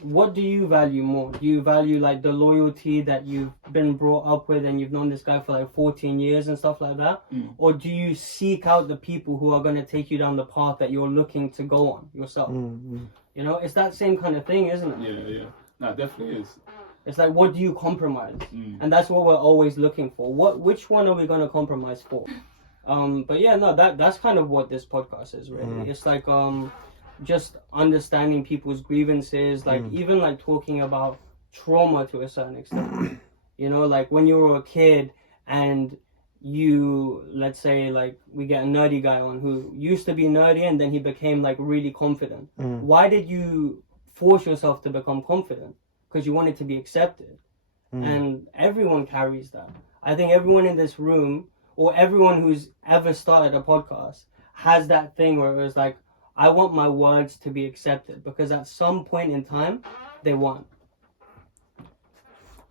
what do you value more? Do you value like the loyalty that you've been brought up with and you've known this guy for like 14 years and stuff like that? Or do you seek out the people who are going to take you down the path that you're looking to go on yourself? You know, it's that same kind of thing, isn't it? Yeah. No, it definitely is. It's like, what do you compromise? And that's what we're always looking for. Which one are we going to compromise for? But yeah, no, that's kind of what this podcast is, really. It's like just understanding people's grievances, like even like talking about trauma to a certain extent. You know, like when you were a kid and you, let's say, like we get a nerdy guy on who used to be nerdy and then he became like really confident. Why did you force yourself to become confident? Because you wanted to be accepted. And everyone carries that. I think everyone in this room, or everyone who's ever started a podcast, has that thing where it was like, I want my words to be accepted. Because at some point in time, they weren't.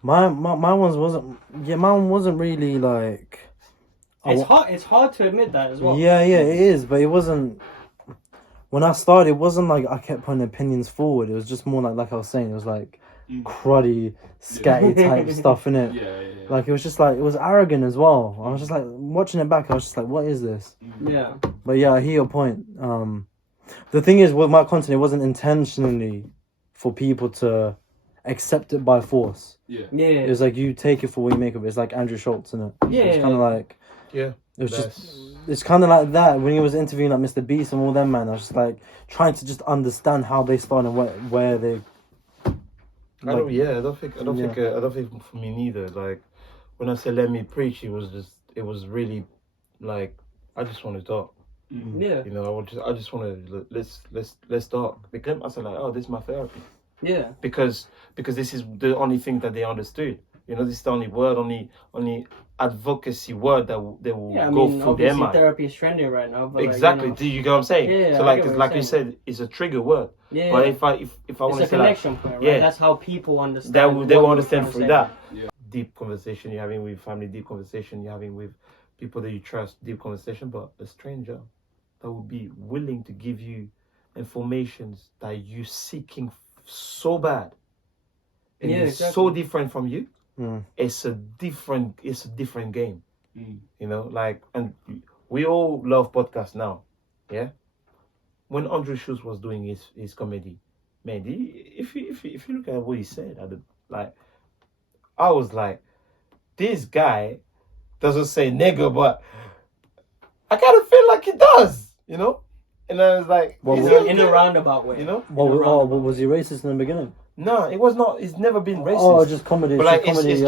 My one wasn't really like... It's hard to admit that as well. Yeah, it is. But it wasn't... When I started, it wasn't like I kept putting opinions forward. It was just more like I was saying, it was like cruddy, scatty type stuff, innit? Yeah. Like, it was just like, it was arrogant as well. I was just like, watching it back, I was just like, what is this? Yeah. But yeah, I hear your point. The thing is, with my content, it wasn't intentionally for people to accept it by force. Yeah. It was like, you take it for what you make of it. It's like Andrew Schultz, innit? Yeah. It's kind of like... Yeah. It was it's kind of like that when he was interviewing like Mr. Beast and all them, man. I was just like trying to just understand how they started and where they. I don't think for me neither. Like when I said let me preach, it was really like I just want to talk. Yeah. You know, I just want to let's talk. Because I said like, oh, this is my therapy. Yeah. Because this is the only thing that they understood. You know, this is the only word, only advocacy word that they will go through their mind. Therapy is trending right now. But exactly. Like, do you get what I'm saying? Yeah. So like you said, it's a trigger word. Yeah. But if I want to say connection like, point, right? Yeah, that's how people understand. They will understand through that. Yeah. Deep conversation you're having with family, deep conversation you're having with people that you trust, deep conversation. But a stranger that will be willing to give you informations that you're seeking so bad, and it's so different from you. It's a different game. You know, like, and we all love podcasts now, yeah. when Andrew Schultz was doing his comedy, man, if you look at what he said, I was like, this guy doesn't say nigga, but I kind of feel like he does, you know? And I was like, in a roundabout way, you know? Was he racist in the beginning? No, it was not. It's never been racist. Oh, just comedy. But like, comedy, it's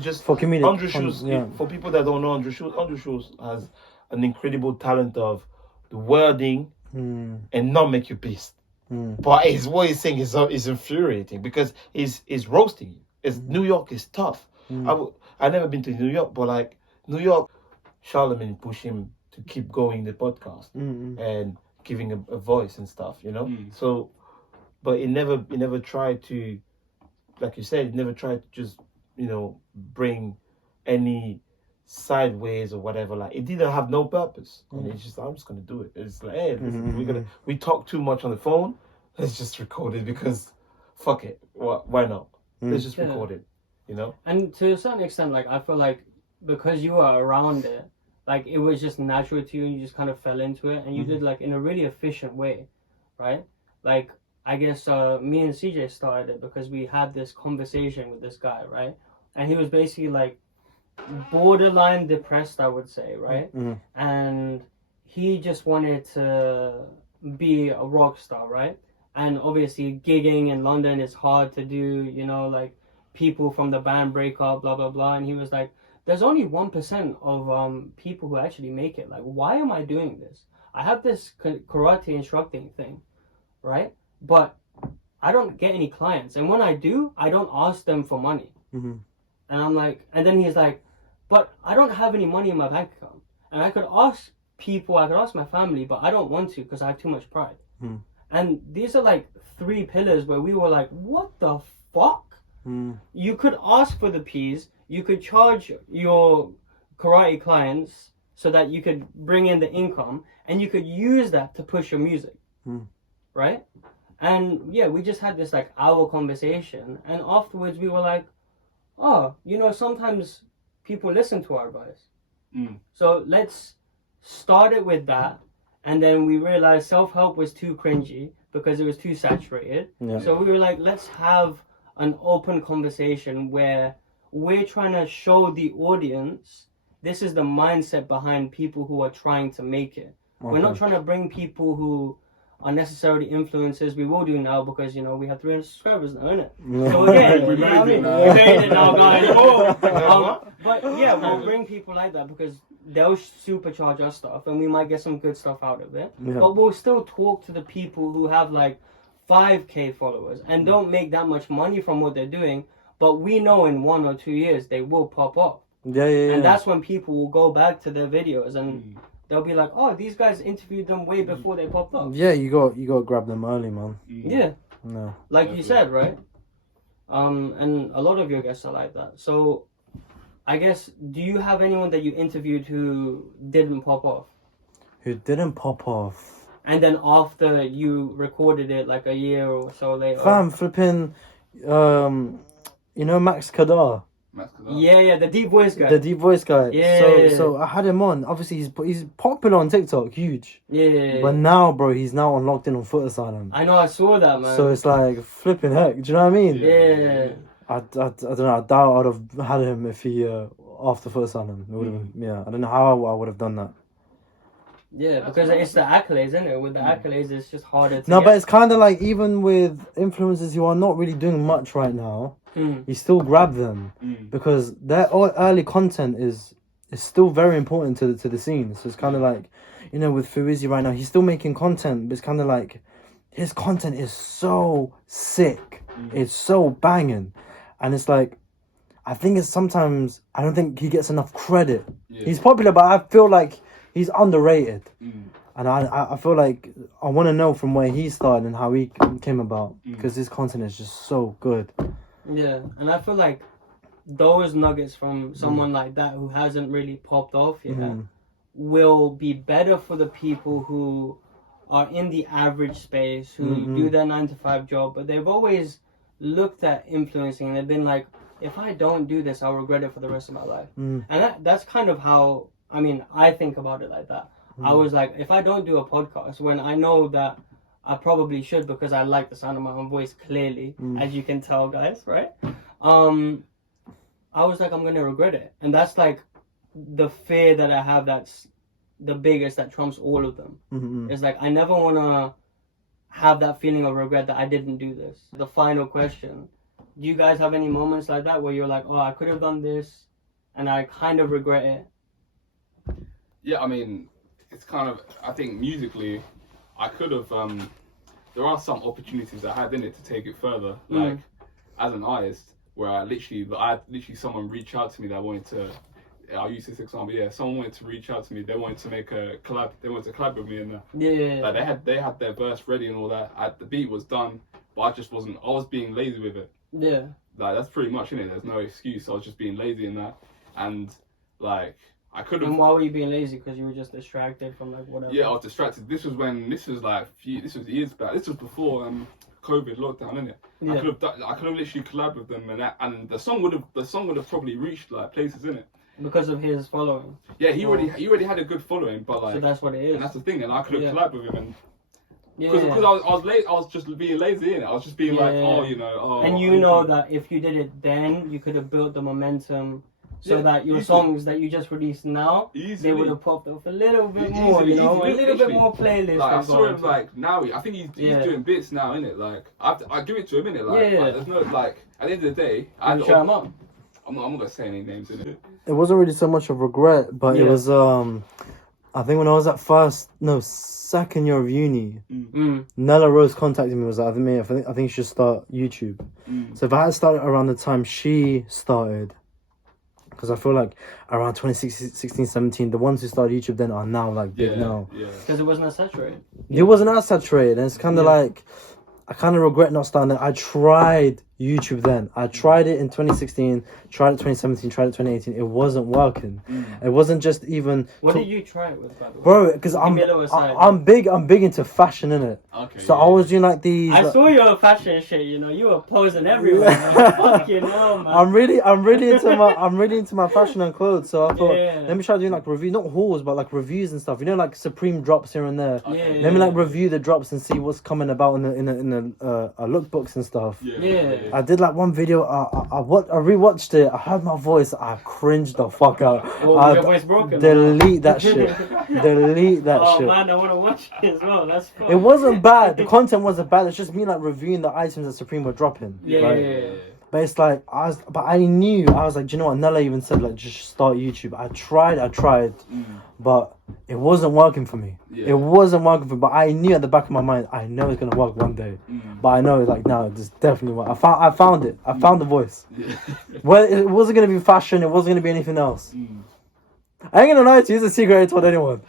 just for comedic. Andrew Schultz. For people that don't know Andrew Schultz has an incredible talent of the wording and not make you pissed. But what he's saying is infuriating because he's roasting you. New York is tough. I've never been to New York, but like New York, Charlemagne pushed him to keep going the podcast and giving a voice and stuff, you know. So, but he never tried to, like you said, he never tried to just, you know, bring any sideways or whatever. Like it didn't have no purpose, and it's just I'm just gonna do it. It's like, hey, we talk too much on the phone. Let's just record it because, fuck it, why not? Let's just record it, you know. And to a certain extent, like I feel like because you were around it, like it was just natural to you, and you just kind of fell into it, and you did like in a really efficient way, right? Like I guess me and CJ started it because we had this conversation with this guy, right? And he was basically like borderline depressed, I would say, right? And he just wanted to be a rock star, right? And obviously gigging in London is hard to do, you know, like people from the band break up, blah, blah, blah. And he was like, there's only 1% of people who actually make it. Like, why am I doing this? I have this karate instructing thing, right? But I don't get any clients. And when I do, I don't ask them for money. And I'm like, and then he's like, but I don't have any money in my bank account. And I could ask people, I could ask my family, but I don't want to because I have too much pride. And these are like 3 pillars where we were like, what the fuck? You could ask for the P's, you could charge your karate clients so that you could bring in the income, and you could use that to push your music, right? And yeah, we just had this like hour conversation, and afterwards we were like, oh, you know, sometimes people listen to our advice. So let's start it with that. And then we realized self-help was too cringy because it was too saturated. So we were like, let's have an open conversation where we're trying to show the audience this is the mindset behind people who are trying to make it. We're not trying to bring people who are necessarily influencers. We will do now because, you know, we have 300 subscribers now, innit? So again, we made it now, guys. But yeah, we'll bring people like that because they'll supercharge our stuff and we might get some good stuff out of it. But we'll still talk to the people who have like 5K followers and don't make that much money from what they're doing, but we know in 1 or 2 years they will pop up. And that's when people will go back to their videos and they'll be like, oh, these guys interviewed them way before they popped up. Yeah, you got to grab them early, man. Yeah. No. Like you said, right? And a lot of your guests are like that. So I guess, do you have anyone that you interviewed who didn't pop off? Who didn't pop off? And then after you recorded it like a year or so later? Fam, flipping, you know Max Kadar? Yeah, the deep voice guy. The deep voice guy. Yeah. So I had him on. Obviously, he's popular on TikTok, huge. Yeah. But now, bro, he's now locked in on Footasylum. I know, I saw that, man. So it's like, flipping heck. Do you know what I mean? Yeah. I don't know. I doubt I'd have had him if he, after Footasylum. It would have been, yeah. I don't know how I would have done that. Yeah, because it's the accolades, isn't it? With the accolades, it's just harder to No, get. but it's kind of like, even with influencers who are not really doing much right now, you still grab them because their early content is still very important to the scene. So it's kind of like, you know, with Footasy right now, he's still making content, but it's kind of like his content is so sick, it's so banging, and it's like, I think it's sometimes I don't think he gets enough credit. He's popular, but I feel like he's underrated. And I feel like I want to know from where he started and how he came about because his content is just so good. Yeah, and I feel like those nuggets from someone like that who hasn't really popped off yet will be better for the people who are in the average space, who do their 9-to-5 job, but they've always looked at influencing and they've been like, if I don't do this, I'll regret it for the rest of my life. And that's kind of how, I mean, I think about it like that. I was like, if I don't do a podcast, when I know that I probably should because I like the sound of my own voice clearly, as you can tell, guys, right? I was like, I'm gonna regret it, and that's like the fear that I have. That's the biggest that trumps all of them. It's like I never wanna have that feeling of regret that I didn't do this. The final question: do you guys have any moments like that where you're like, oh, I could have done this, and I kind of regret it? Yeah, I mean, it's kind of. I think musically, I could have. There are some opportunities I had in it to take it further, like as an artist, where I had literally someone reach out to me that wanted to. I'll use this example. Yeah, someone wanted to reach out to me. They wanted to make a collab. They wanted to collab with me, and like they had their verse ready and all that. The beat was done, but I just wasn't. I was being lazy with it. Yeah. Like that's pretty much it. There's no excuse. I was just being lazy in that, and like I could have. And why were you being lazy? Because you were just distracted from like whatever. Yeah, I was distracted. This was years back. This was before COVID lockdown, innit? Yeah. I could have literally collabed with them, and the song would have probably reached like places, innit? Because of his following. Yeah, he already had a good following, but like. So that's what it is. And that's the thing, and I could have collabed with him, and. Yeah. Because I was late. I was just being lazy, innit? I was just being like, And you know that if you did it then, you could have built the momentum. So that your songs that you just released now, they would have popped up a little bit more, a little bit more playlist. Like, I saw him like now. I think he's doing bits now, innit? Like I give it to him, innit? Like, there's no like at the end of the day. I'm not gonna say any names, innit? It wasn't really so much of regret, but it was I think when I was at second year of uni, Nella Rose contacted me. Was like, I think you should start YouTube. So if I had started around the time she started. Because I feel like around 2016, 17, the ones who started YouTube then are now like big now. Yeah. Because it wasn't as saturated. It wasn't as saturated, and it's kind of like I kind of regret not starting that. I tried YouTube then. I tried it in 2016, tried it 2017, tried it 2018. It wasn't working. It wasn't just even. What did you try it with, by the way? Bro, because I'm big into fashion, innit? Okay. So I was doing like these. I saw your fashion shit. You were posing everywhere. Fucking hell, man. I'm really into my fashion and clothes. So I thought, let me try doing like review, not hauls, but like reviews and stuff. Like Supreme drops here and there. Let me like review the drops and see what's coming about in the lookbooks and stuff. I did like one video. I rewatched it. I heard my voice. I cringed the fuck out. Your voice broken. Delete that shit. Delete that shit. Oh man, I want to watch it as well. That's fun. It wasn't bad. The content wasn't bad. It's just me like reviewing the items that Supreme were dropping. Yeah. But it's like I was like, do you know what? Nella even said like just start YouTube. I tried, but it wasn't working for me. It wasn't working for me. But I knew at the back of my mind, I know it's gonna work one day. But I know like no, it's definitely work. I found it. I found the voice. Well, it wasn't gonna be fashion. It wasn't gonna be anything else. I ain't gonna lie to you. It's a secret I told anyone.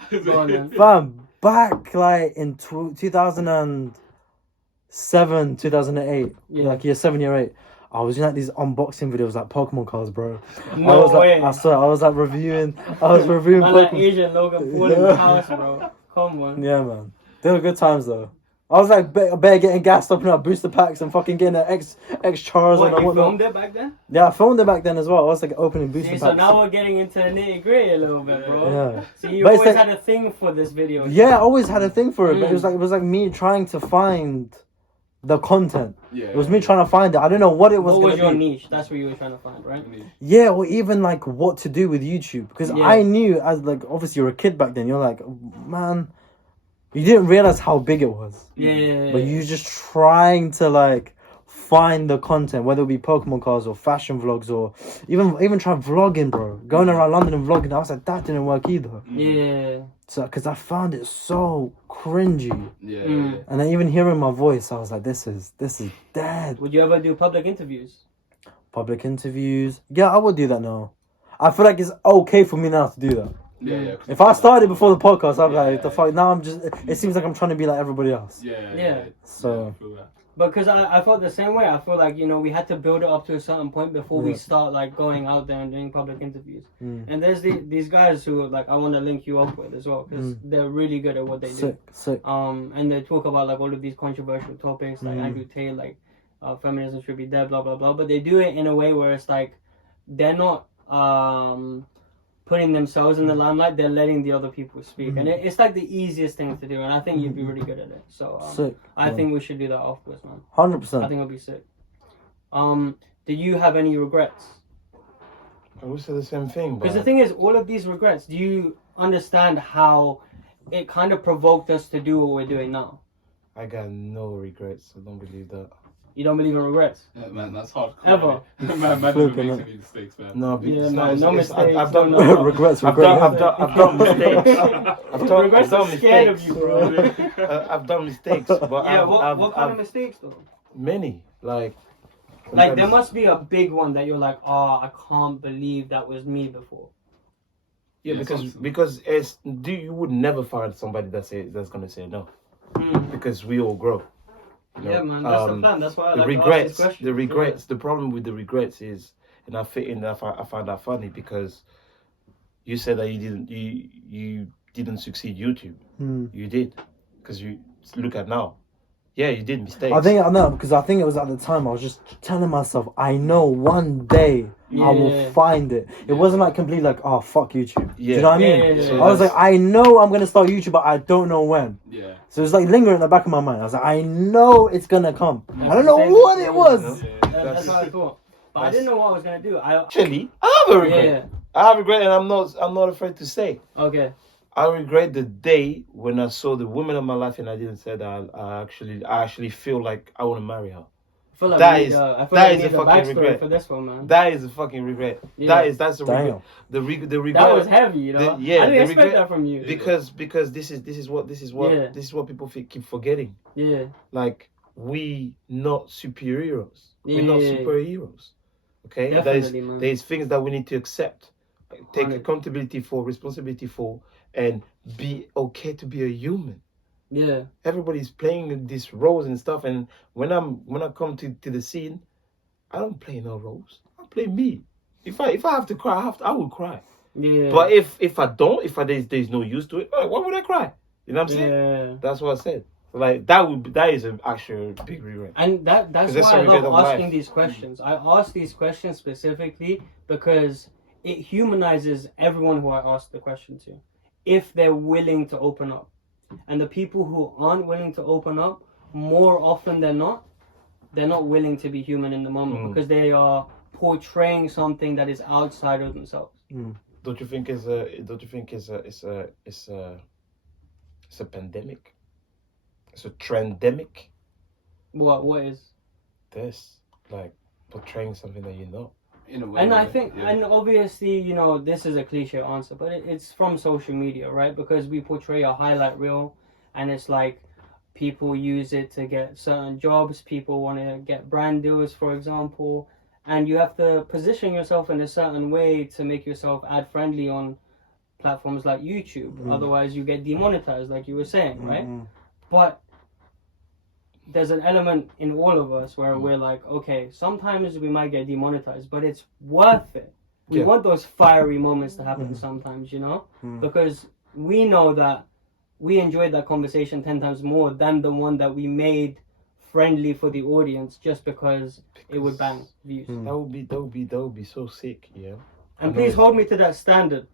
Fam, back like in 2007, 2008, like year 7, year 8. I was doing like these unboxing videos like Pokemon cards, bro. No way. I swear, I was reviewing Pokemon. Like Asian Logan Paul in the house, bro. Come on. Yeah, man. They were good times though. I was like bare getting gassed up in our booster packs and fucking getting an X Charizard. What, you filmed it back then? Yeah, I filmed it back then as well. I was like opening booster packs. So now we're getting into the nitty gritty a little bit, bro. Yeah. So you always had a thing for this video. Yeah, I always had a thing for it, but it was like me trying to find the content. It was me trying to find it. I don't know what it was. What was your niche? That's what you were trying to find, right? Yeah, or even like what to do with YouTube, because I knew as like obviously you're a kid back then. You're like, man, you didn't realize how big it was. Yeah. But you're just trying to like find the content, whether it be Pokemon cards or fashion vlogs or even try vlogging, bro. Going around London and vlogging. I was like, that didn't work either. Yeah. So, because I found it so cringy. Yeah. And then even hearing my voice, I was like, this is dead. Would you ever do public interviews? Public interviews? Yeah, I would do that now. I feel like it's okay for me now to do that. Yeah. If I started before the podcast, I'd be like, the fuck. Now it seems like I'm trying to be like everybody else. Yeah. So. But because I felt the same way. I feel like, we had to build it up to a certain point before we start like going out there and doing public interviews. And there's these guys who like I want to link you up with as well, because they're really good at what they do. Sick. And they talk about like all of these controversial topics, like Andrew Tate, like feminism should be dead, blah blah blah. But they do it in a way where it's like they're not putting themselves in the limelight, they're letting the other people speak, and it's like the easiest thing to do. And I think you'd be really good at it. So sick. I think we should do that afterwards, man. 100%. I think it'll be sick. Do you have any regrets? I would say the same thing. Because the thing is, all of these regrets, do you understand how it kind of provoked us to do what we're doing now? I got no regrets. I don't believe that. You don't believe in regrets? Yeah, man, that's hard. Ever? Man doesn't make any mistakes, man. No, Yeah, it's no, not, no it's- mistakes. I've done no. Regrets. I've done mistakes. Regrets are scared of you, bro. I've done mistakes, but Yeah, I've, what kind of mistakes, though? many. Like There must be a big one that you're like, oh, I can't believe that was me before. Yeah, because you would never find somebody that's gonna say no, because we all grow. You know? Yeah, man, that's the plan. That's why I the like regrets. to ask this question. The regrets. The problem with the regrets is, and I find that funny because you said that you didn't succeed YouTube. You did, because you look at now. Yeah, you did mistakes. I think it was at the time I was just telling myself, I know one day I will find it. It wasn't like completely like, oh fuck YouTube. Do you know what I mean? Yeah. I was like, I know I'm gonna start YouTube, but I don't know when. Yeah. So it's like lingering in the back of my mind. I was like, I know it's gonna come. I don't know what it was. That's what I thought. But I didn't know what I was gonna do. Actually, I have a regret. Yeah. I have a regret, and I'm not afraid to say. Okay. I regret the day when I saw the woman of my life and I didn't say that I actually feel like I want to marry her. I feel like That we is- need, I feel that like we is need a the fucking backstory regret. for this one, man. That is a fucking regret. Yeah. That's the Damn. regret. The regret. That was heavy, you know. Yeah, I didn't the expect regret- that from you. Because this is what people keep forgetting. Yeah. Like, we not superheroes. Yeah, We're not yeah, yeah. superheroes. Okay, Definitely, man. there's things that we need to accept, take 100. accountability for, responsibility for, and be okay to be a human. Yeah. Everybody's playing these roles and stuff, and when I come to the scene, I don't play no roles. I play me. If I have to cry, I will cry. Yeah. But if there's no use to it, why would I cry? You know what I'm saying? Yeah. That's what I said. Like that is an actual big regret. And that's 'Cause why that's I a regret love of asking life. these questions. I ask these questions specifically because it humanizes everyone who I ask the question to, if they're willing to open up. And the people who aren't willing to open up, more often than not, they're not willing to be human in the moment because they are portraying something that is outside of themselves. Don't you think it's a pandemic? It's a trendemic. What is? This, like, portraying something that you know. In a way. And I yeah. think, Yeah. and obviously, you know, this is a cliche answer, but it's from social media, right? Because we portray a highlight reel, and it's like people use it to get certain jobs. People want to get brand deals, for example, and you have to position yourself in a certain way to make yourself ad friendly on platforms like YouTube. Otherwise, you get demonetized, like you were saying, right? But there's an element in all of us where we're like, okay, sometimes we might get demonetized, but it's worth it. We want those fiery moments to happen sometimes, you know? Because we know that we enjoyed that conversation 10 times more than the one that we made friendly for the audience just because it would bang views. That would be so sick, yeah. And please hold me to that standard.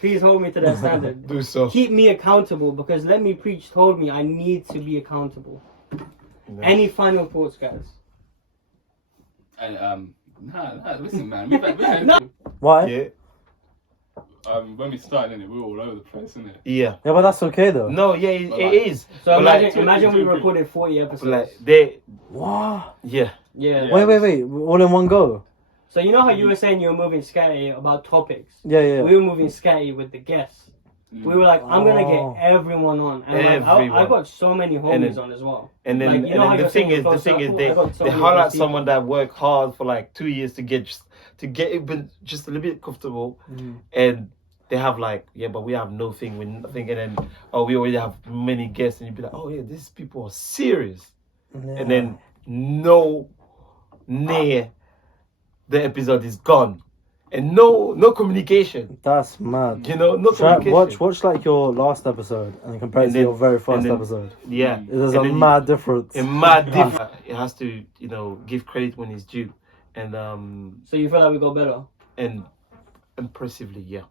Please hold me to that standard. Do so. Keep me accountable, because Let Me Preach told me I need to be accountable. Any final thoughts, guys? And listen, man. We've had Why? Yeah. when we started, innit, we were all over the place, innit? Yeah. Yeah, but that's okay though. No, yeah, it But like- is. So But like, imagine we recorded 40 episodes. like they, What? yeah. Yeah. Yeah. Wait. All in one go? So you know how you were saying you were moving scatty about topics? Yeah. We were moving scatty with the guests. We were like, I'm gonna Oh. get everyone on, and like, I Everyone. got so many And homies then- on as well. And then, Like, you know how and then you're the thing saying is, close I circle? got so they many highlight of those someone people. that worked hard for like 2 years to get even just a little bit comfortable, and they have like, yeah, but we have nothing, we nothing, and then we already have many guests, and you'd be like, oh yeah, these people are serious, and then near the episode is gone, and no communication. That's mad. You know, no Try, communication. watch like your last episode and compare it And to then- your very first and then- episode. Yeah, There's And a then mad difference. a mad difference. It has to, give credit when it's due, and So you feel like we got better? and impressively, yeah.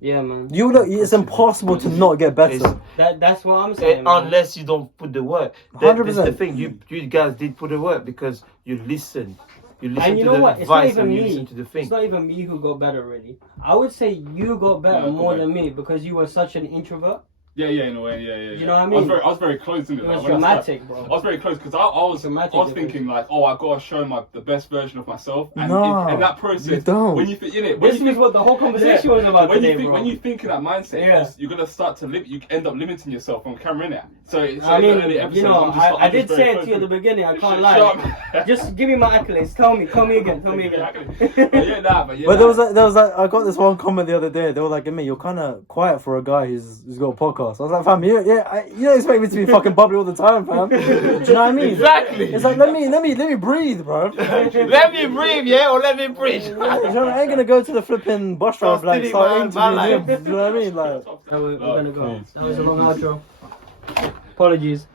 Yeah, man. You look. It's impossible to not get better. That's what I'm saying. Unless you don't put the work. 100%. That's the thing. You guys did put the work because you listened. You listened And you to know the what? It's not advice even and you me. listened to the thing. It's not even me who got better, really. I would say you got better more than me because you were such an introvert. Yeah, in a way, yeah. You know what I mean? I was very close in it. It was like, when dramatic, bro. I was very close because I was thinking like, oh, I gotta show the best version of myself, and in that process, you don't. when you think in it, This is what the whole conversation was about today, bro. When you think in that mindset, you're gonna start to you end up limiting yourself on camera, innit? So I mean, I did say it to you at the beginning. I can't lie. Just give me my accolades. Tell me again. But there was like I got this one comment the other day. They were like, "Amir, you're kind of quiet for a guy who's got a podcast." I was like, "Fam, you don't expect me to be fucking bubbly all the time, fam." Do you know what I mean? Exactly. It's like let me breathe, bro. Let me breathe, yeah, or let me breathe. You know, I ain't gonna go to the flipping bus drive like start interviewing him. Do you know what I mean? Like, we're gonna go. That was a long outro. Apologies.